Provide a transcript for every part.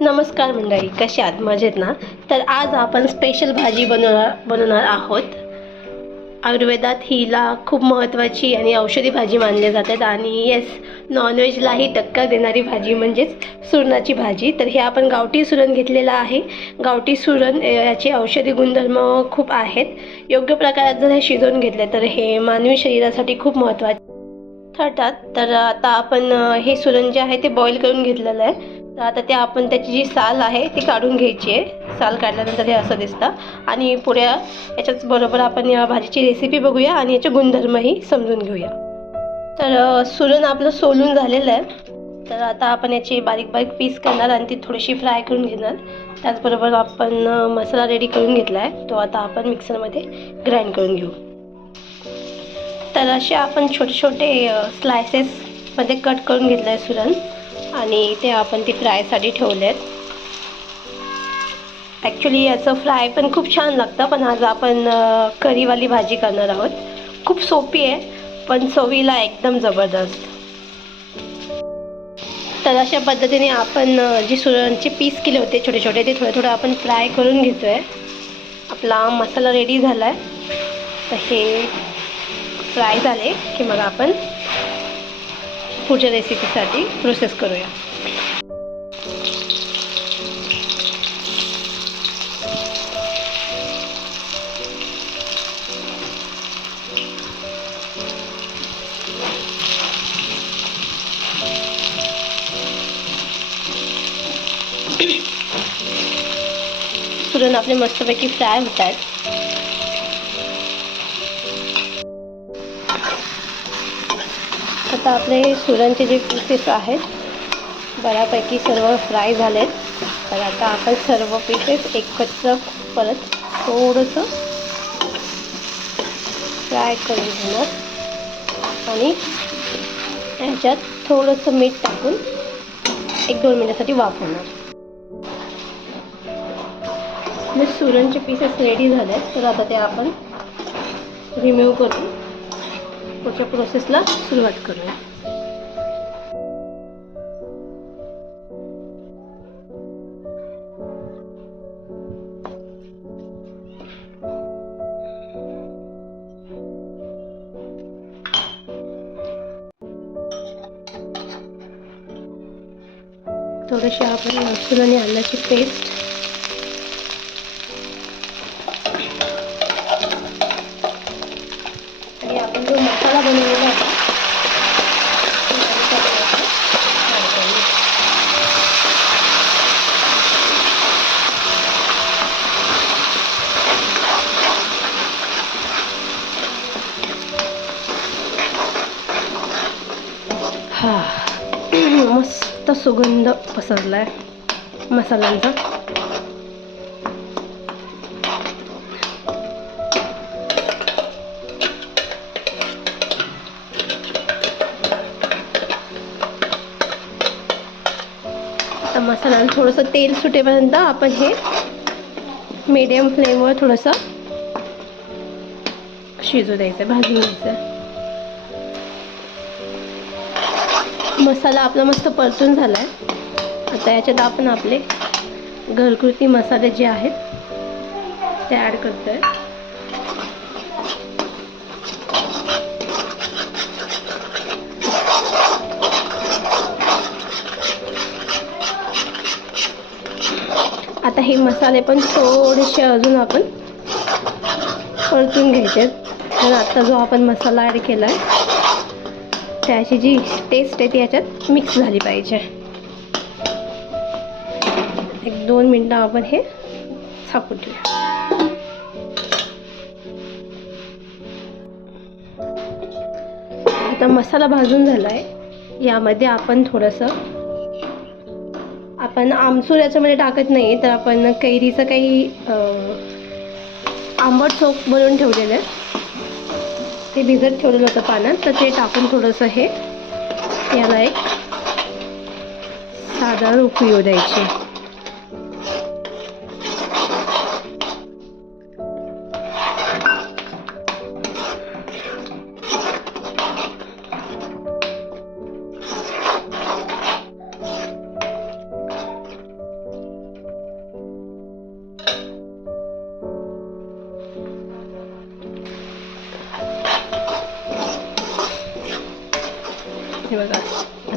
नमस्कार मंडळी, कशी आहात? मजेत ना? तर आज आपण स्पेशल भाजी बनवणार आहोत. आयुर्वेदात हिला खूप महत्त्वाची आणि औषधी भाजी मानली जातात आणि येस, नॉनव्हेजलाही टक्कर देणारी भाजी म्हणजेच सुरणाची भाजी. तर हे आपण गावठी सुरण घेतलेलं आहे. गावठी सुरण याचे औषधी गुणधर्म खूप आहेत. योग्य प्रकारात जर हे शिजवून घेतले तर हे मानवी शरीरासाठी खूप महत्त्वाचे ठरतात. तर आता आपण हे सुरण जे आहे ते बॉईल करून घेतलेलं आहे. तर आता ते आपण त्याची जी साल आहे ती काढून घ्यायची आहे. साल काढल्यानंतर हे असं दिसतं आणि पुढे याच्याच बरोबर आपण या भाजीची रेसिपी बघूया आणि याचे गुणधर्मही समजून घेऊया. तर सुरण आपलं सोलून झालेलं आहे. तर आता आपण याचे बारीक बारीक पीस करणार आणि ती थोडीशी फ्राय करून घेणार. त्याचबरोबर आपण मसाला रेडी करून घेतला आहे, तो आता आपण मिक्सरमध्ये ग्राइंड करून घेऊ. तर असे आपण छोटे छोटे स्लायसेसमध्ये कट करून घेतलं आहे सुरण आणि ते आपण ती फ्रायसाठी ठेवले आहेत. ॲक्च्युली याचं फ्राय पण खूप छान लागतं, पण आज आपण करीवाली भाजी करणार आहोत. खूप सोपी आहे पण चवीला एकदम जबरदस्त. तर अशा पद्धतीने आपण जे सुरणचे पीस केले होते छोटे छोटे ते थोडं थोडं आपण फ्राय करून घेतो आहे. आपला मसाला रेडी झाला आहे. तर हे फ्राय झाले की मग आपण पुढच्या रेसिपीसाठी प्रोसेस करूया. सुरण आपले मस्तपैकी फ्राय होत आहेत. आता आपले सुरणचे जे पीसेस आहेत बऱ्यापैकी सर्व फ्राय झालेत. तर आता आपण सर्व पीसेस एकत्र परत थोडंसं फ्राय करून घेणार आणि ह्याच्यात थोडंसं मीठ टाकून 1-2 मिनिटासाठी वाफवणार. सुरणचे पीसेस रेडी झाले, तर आता ते आपण रिमूव्ह करून पुढच्या प्रोसेसला सुरुवात करूया. थोडेसे आपण लसूण आणि आल्याची पेस्ट आणि आपण जो मसाला बनवलेला आहे मस्त सुगंध पसरलाय मसाल्यांचा. आता मसाल्याला थोडंसं तेल सुटेपर्यंत आपण हे मीडियम फ्लेमवर थोडंसं शिजू द्यायचं, भाजून घ्यायचं. मसाला आपला मस्त परतून झाला आहे. आता याच्यात आपण आपले घरगुती मसाले जे आहेत ते ॲड करतो आहे. आता हे मसाले पण थोडेसे अजून आपण परतून घ्यायचे. तर आता जो आपण मसाला ॲड केला आहे त्याची जी टेस्ट आहे ती याच्यात मिक्स झाली पाहिजे. 1-2 मिनटं आपण हे झाकून ठेवूया. आता मसाला भाजून झाला आहे. यामध्ये आपण थोडंसं आमसूर याच्यामध्ये टाकत नाही, तर आपण कैरीचं काही आंबट चोख बनवून ठेवलेलं आहे, ते भिजत ठेवलेलं होतं पाण्यात, तर ते टाकून थोडंसं हे याला एक साधारण उकळी येऊ द्यायची.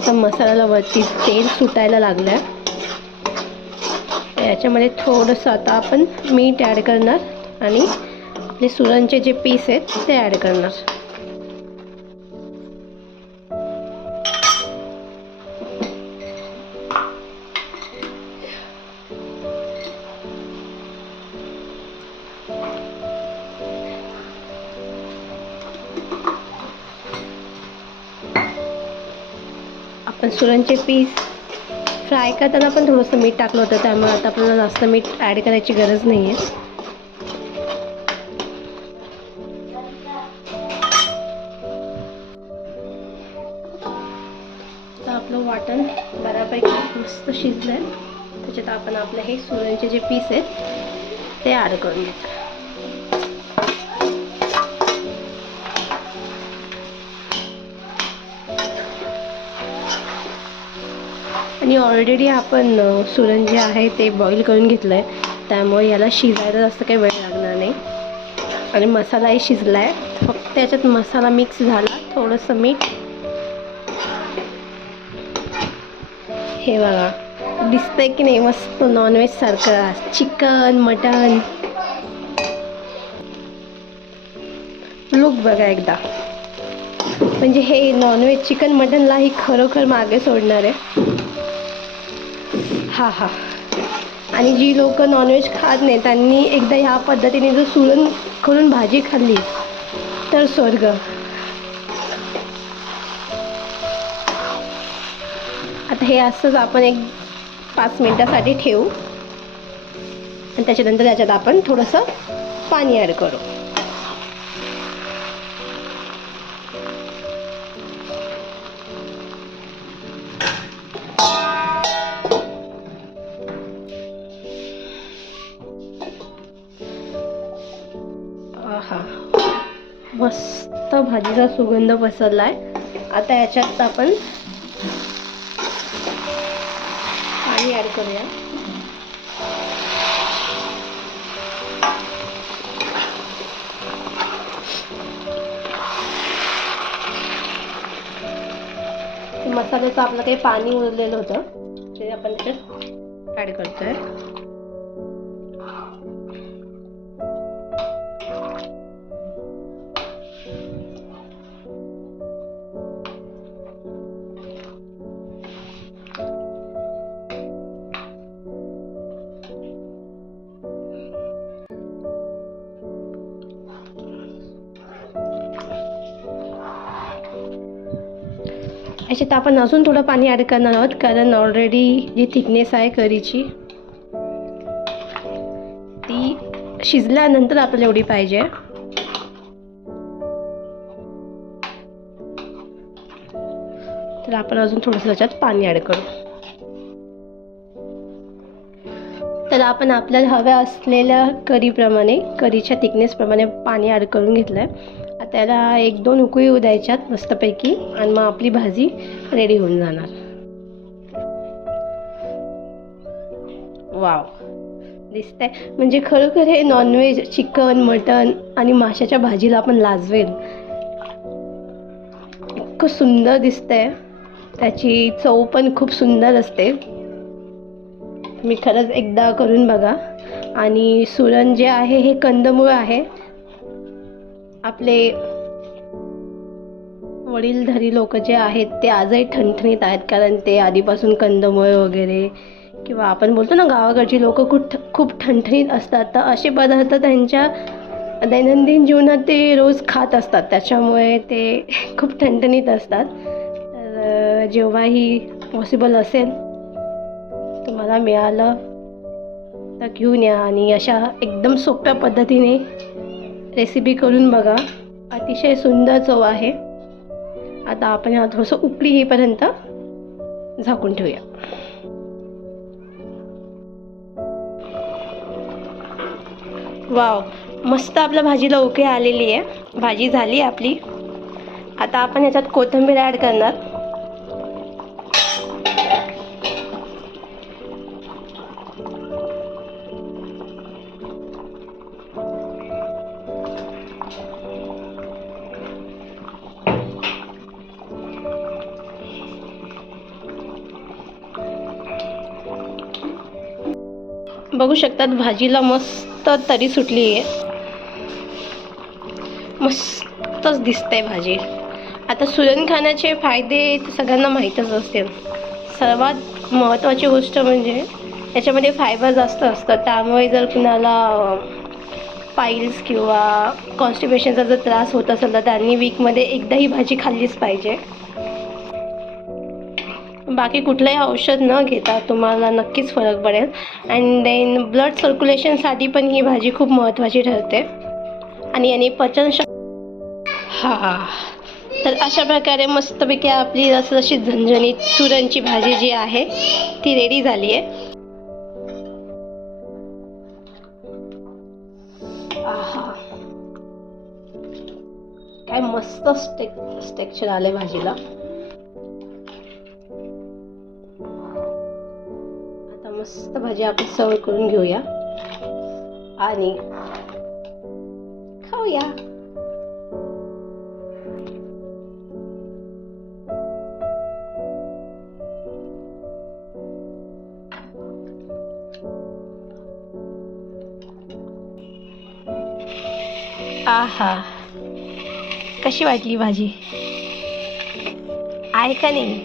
मस्त मसाल्याला वरती तेल सुटायला लागलं आहे. याच्यामध्ये थोडंसं आता आपण मीठ ॲड करणार आणि आपले सुरणचे जे पीस आहेत ते ॲड करणार. आपण सुरणचे पीस फ्राय करताना पण थोडंसं मीठ टाकलं होतं, त्यामुळे आता आपल्याला जास्त मीठ ॲड करायची गरज नाही आहे. तर आपलं वाटण बऱ्यापैकी मस्त शिजलं आहे. त्याच्यात आपण आपले हे सुरणचे जे पीस आहेत ते ॲड करून घेतो. आणि ऑलरेडी आपण सुरण जे आहे ते बॉईल करून घेतलं आहे, त्यामुळे याला शिजायला जास्त काही वेळ लागणार नाही. आणि मसालाही शिजला आहे, फक्त याच्यात मसाला मिक्स झाला. थोडंसं मीठ, हे बघा दिसतंय की नाही मस्त नॉनव्हेज सारखं, चिकन मटन लुक बघा एकदा. म्हणजे हे नॉनव्हेज चिकन मटनलाही खरोखर मागे सोडणार आहे. हा. आणि जी लोक नॉनव्हेज खात नाही त्यांनी एकदा ह्या पद्धतीने जर सुरण करून भाजी खाल्ली तर स्वर्ग. आता हे असंच आपण एक 5 मिनिटासाठी ठेवू आणि त्याच्यानंतर याच्यात आपण थोडंसं पाणी ॲड करू. मस्त भाजीचा सुगंध पसरलाय. आता याच्यात आपण पाणी ॲड करूया. मसाल्याचं आपलं काही पाणी उरलेलं होतं ते आपण त्याच्यात ॲड करतोय. याच्यात आपण अजून थोडं पाणी ॲड करणार आहोत, कारण ऑलरेडी जी थिकनेस आहे करीची ती शिजल्यानंतर आपल्याला एवढी पाहिजे. तर आपण अजून थोडंसं त्याच्यात पाणी ॲड करू. तर आपण आपल्याला हव्या असलेल्या करीप्रमाणे, करीच्या थिकनेसप्रमाणे पाणी ॲड करून घेतलं आहे. त्याला 1-2 उकळी येऊ द्यायच्यात मस्तपैकी आणि मग आपली भाजी रेडी होऊन जाणार. वाव, दिसतंय म्हणजे खरोखर हे नॉनव्हेज चिकन मटन आणि माशाच्या भाजीला आपण लाजवेल इतकं सुंदर दिसतंय. त्याची चव पण खूप सुंदर असते. मी खरंच एकदा करून बघा. आणि सुरण जे आहे हे कंदमूळ आहे. आपले वडीलधारी लोक जे आहेत ते आजही ठणठणीत आहेत, कारण ते आधीपासून कंदमूळ वगैरे किंवा आपण बोलतो ना गावाकडची लोक खूप ठणठणीत असतात. तर असे पदार्थ त्यांच्या दैनंदिन जीवनात ते रोज खात असतात, त्याच्यामुळे ते खूप ठणठणीत असतात. तर जेव्हाही पॉसिबल असेल तुम्हाला मिळालं तर घेऊन या आणि अशा एकदम सोप्या पद्धतीने रेसिपी करून बघा. अतिशय सुंदर चव आहे. आता आपण याला थोडंसं उकळी येईपर्यंत झाकून ठेवूया. वाव, मस्त आपल्या भाजीला उकळी आलेली आहे. भाजी झाली आपली. आता आपण याच्यात कोथिंबीर ॲड करणार. बघू शकतात भाजीला मस्त तरी सुटली आहे, मस्तच दिसतंय भाजी. आता सुरण खाण्याचे फायदे तर सगळ्यांना माहीतच असतील. सर्वात महत्त्वाची गोष्ट म्हणजे याच्यामध्ये फायबर जास्त असतं, त्यामुळे जर कुणाला पाईल्स किंवा कॉन्स्टिपेशनचा जर त्रास होत असेल तर त्यांनी वीकमध्ये एकदा ही भाजी खाल्लीच पाहिजे. बाकी कुठलंही औषध न घेता तुम्हाला नक्कीच फरक पडेल. अँड देन ब्लड सर्क्युलेशनसाठी पण ही भाजी खूप महत्त्वाची ठरते आणि याने तर अशा प्रकारे मस्तपैकी आपली रसरशीत झणझणीत सुरणची भाजी जी आहे ती रेडी झाली आहे. आहा, काय मस्त टेक्स्चर आले भाजीला. आता मस्त भाजी आपण सर्व करून घेऊया आणि खाऊया. आहा, कशी वाटली भाजी? आहे का नाही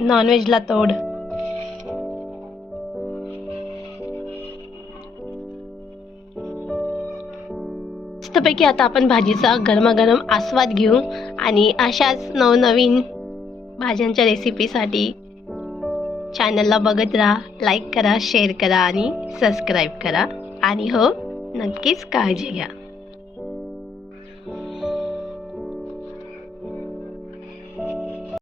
नॉनव्हेजला तोड? मस्तपैकी आता आपण भाजीचा गरमागरम आस्वाद घेऊ आणि अशाच नवनवीन भाज्यांच्या रेसिपीसाठी चॅनलला बघत राहा. लाईक करा, शेअर करा आणि सबस्क्राईब करा. आणि हो, नक्कीच काळजी घ्या.